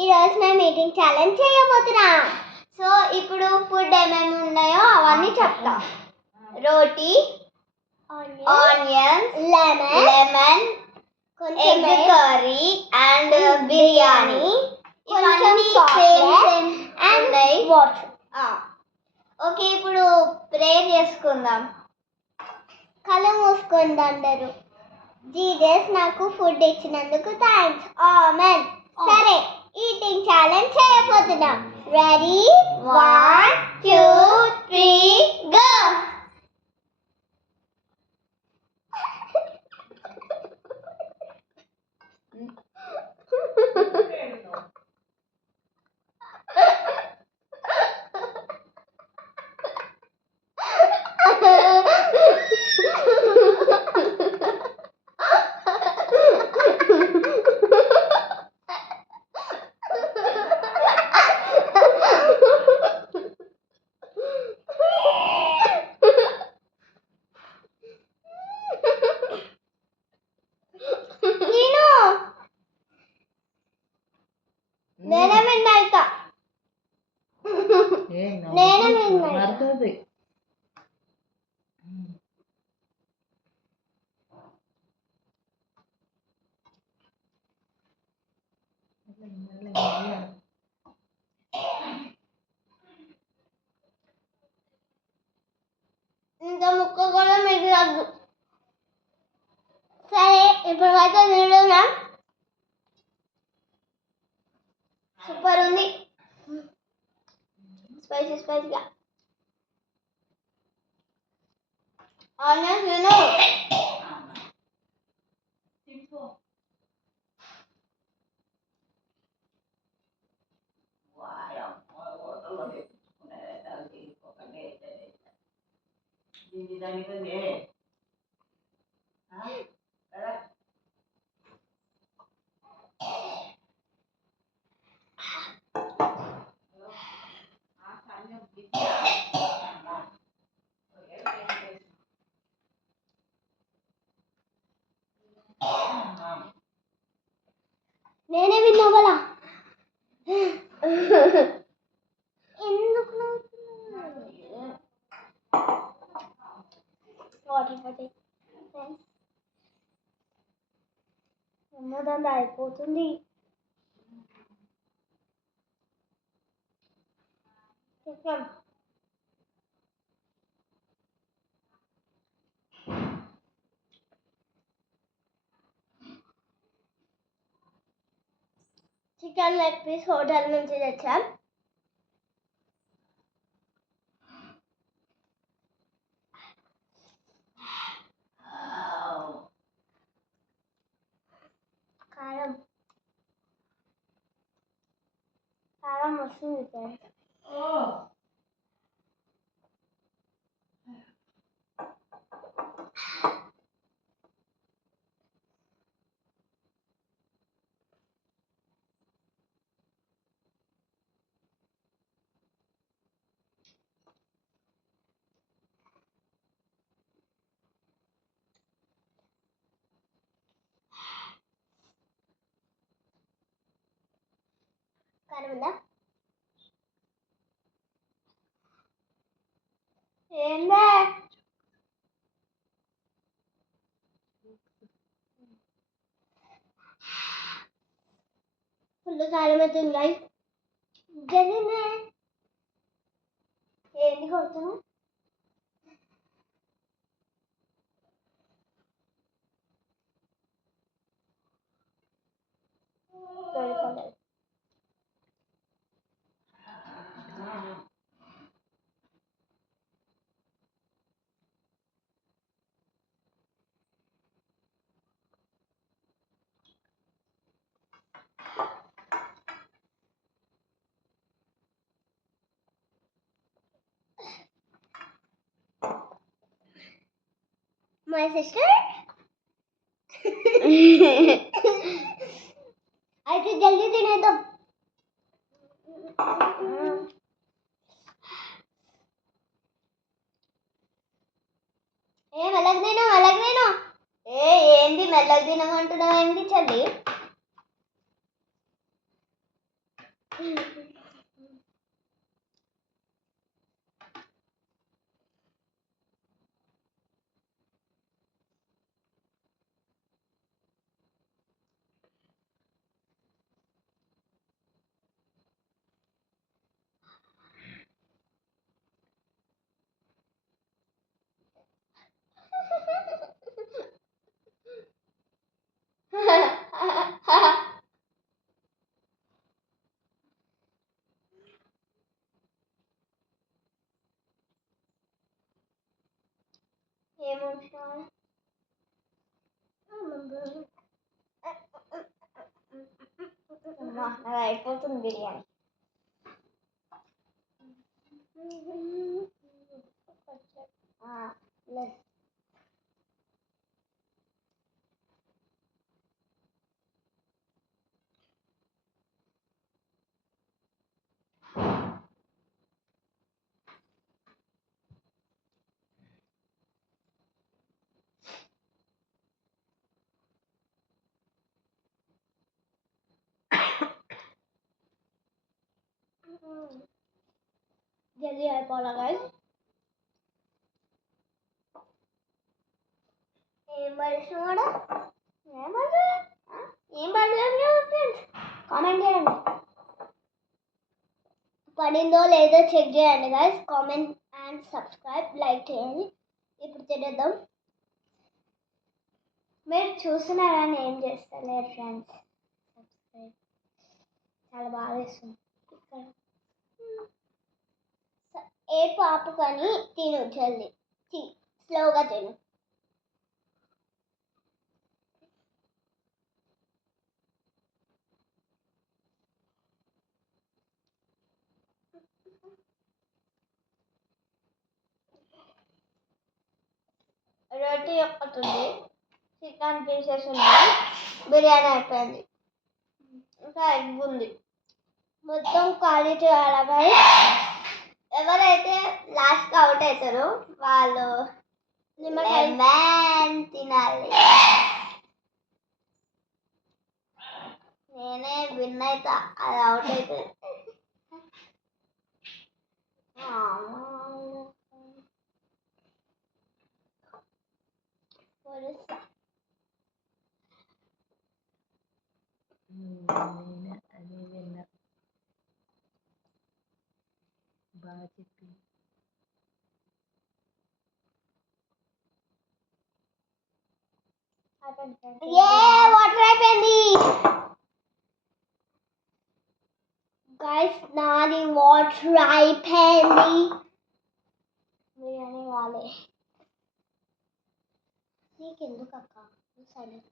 ఈరోజు మేము eating challenge చేయబోతున్నాం. సో ఇప్పుడు ఫుడ్ ఏమేమి ఉన్నాయో అవన్నీ చెప్తాం. Roti, onions, lemon, egg curry and biryani, ఇవన్నీ సేమ్ అండ్ వాటర్. ఓకే, ఇప్పుడు ప్రేయర్ చేసుకుందాం. కళ్ళు మూసుకుంది అందరూ. జీసస్ నాకు ఫుడ్ ఇచ్చినందుకు థ్యాంక్స్. ఆమెన్. సరే, ఈటింగ్ ఛాలెంజ్ చేయబోతున్నాం. రెడీ? 1 2 3 గో. ఇంత ముక్క కూడా మిగలదు. సరే, ఇప్పుడు అయితే తింటున్నాం. సూపర్ ఉంది, స్పైసీగా. ఆనియన్స్ నేను నేనే విన్నావలా. ఎందుకు దాన్ని అయిపోతుంది. చికెన్ లెగ్ పీస్ హోటల్ నుంచి తెచ్చాం. కారం వస్తుంది ఫ్రెండ్స్. కారం ఉందా? ఏందే ఫుల్ కారం అవుతుంది గైస్. జరిగినే ఏంది కొడుతున్నావు? My sister? అయితే జల్దీ తినేద్దాం. ఏ మెల్లగ ఏంది మెల్లగ తినమంటున్నావు? ఏంది చల్లి? ఏమవుతుంది అయిపోతుంది బిర్యానీ. జల్దీ అయిపోవాలా గైస్. ఏం పడుతున్నాడు ఫ్రెండ్స్ కామెంట్ చేయండి. పడిందో లేదో చెక్ చేయండి guys. Comment and subscribe, like చేయండి. ఇప్పుడు తినేద్దాం. మీరు చూస్తున్నారని ఏం చేస్తలేరు ఫ్రెండ్స్. సబ్స్క్రైబ్ చాలా బాగా వేస్తుంది ఇక్కడ. ఏ పాపు కానీ తిను, జల్దీ స్లోగా తిను. రోటీ ఒక్కటుంది, చికెన్ పీసెస్ ఉన్నాయి, బిర్యానీ అయిపోయింది, ఇంకా ఎగ్ ఉంది. మొత్తం ఖాళీ చేయాలి కానీ ఎవరైతే లాస్ట్ అవుట్ అవుతారో వాళ్ళు లెమన్ తినాలి. నేనే విన్ అవుతా, అది అవుట్ అవుతుంది. బాగా చెప్పి వాటర్ అయిపోయింది గైస్. నాది వాటర్ అయిపోయింది. బిర్యానీ వాళ్ళే. నీకెందుకు అక్క సైలెంట్?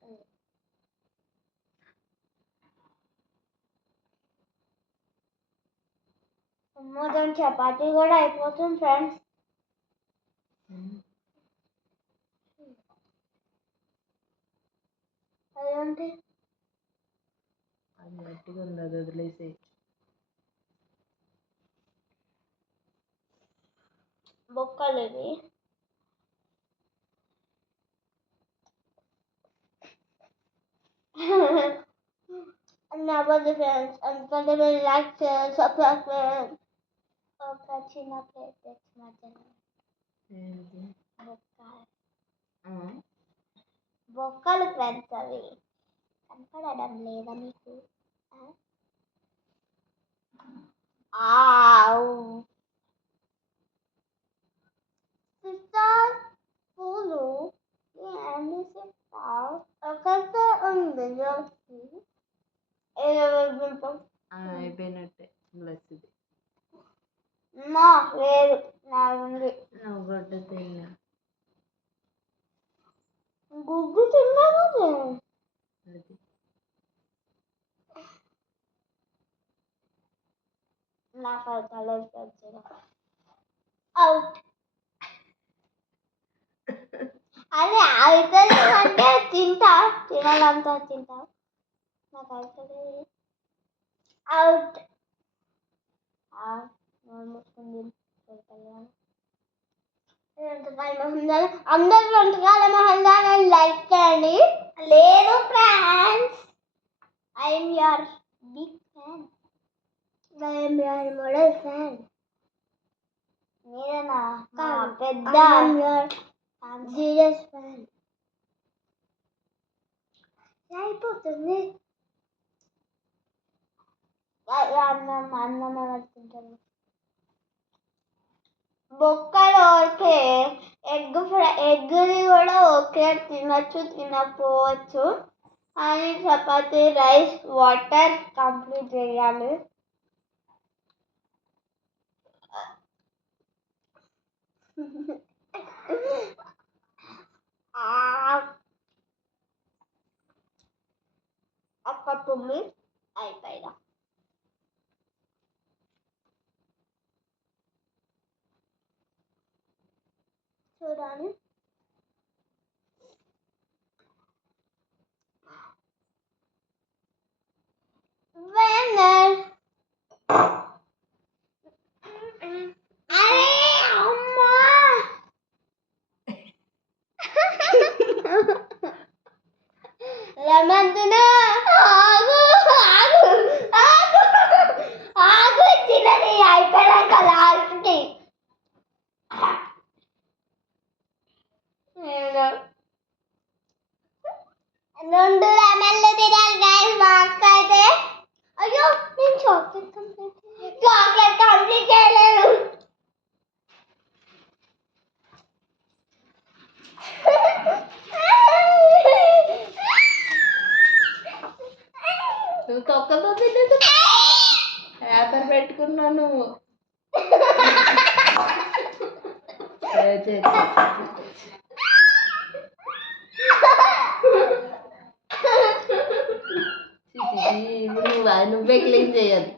మొత్తం చపాతీ కూడా అయిపోతుంది ఫ్రెండ్స్. అదేంటి అది గట్టిగా ఉంది, అది వదిలేసే. బొక్కలు ఇవి. నవ్వదు ఫ్రెండ్స్, అందుకంటే మీరు లైక్ చేయాలి, సబ్స్క్రైబ్ చేయాలి. ఒక చిన్న ప్లేట్ తెచ్చి మధ్యలో బొక్కలు ఫ్రెండ్స్, అవి కనపడడం లేదా మీకు? సిస్టర్ పూలు ఏంటి సిస్టర్? ఒకటే ఉంది అయిపోయినట్టే. బ్లస్ ఇది లేదు, నాది నువ్వు గడ్డ తిన్నా. గుడ్డు తిన్నాను. అది నాకు కలర్ అవుట్. అదే అవుతుంది అంటే తింటా, తినాలంతా తింటా. నాకు అవుతుంది అవుట్. అందరు వంటకాల మహల్దాన్ని లైక్ చేయండి. లేదు friends, I'm your big fan. Model fan మీరేనా పెద్ద సీరియస్ ఫ్యాన్ అయిపోతుంది అన్నం అన్నం ఎవరుతుంటారు బొక్కలు ఓకే ఎగ్గుది కూడా ఓకే తినచ్చు తినకపోవచ్చు కానీ చపాతి రైస్ వాటర్ కంప్లీట్ చేయాలి ఒక్క తుమ్మి అయిపోయినా చూడాలి వెన్నెల్ అరే అమ్మా లెమన్ తిను ఆగు ఆగు ఆగు ఆగు తినని అయిపోయాక లాస్ట్కి రెండు లెమన్లు తినాలి గైస్ మా అక్క అయితే అయ్యో నేను చాక్లెట్ కంప్లీట్ చేయలేదు నువ్వు తొక్కతో తినేది పేపర్ పెట్టుకున్నావు నువ్వు నువ్వే క్లీన్ చేయదు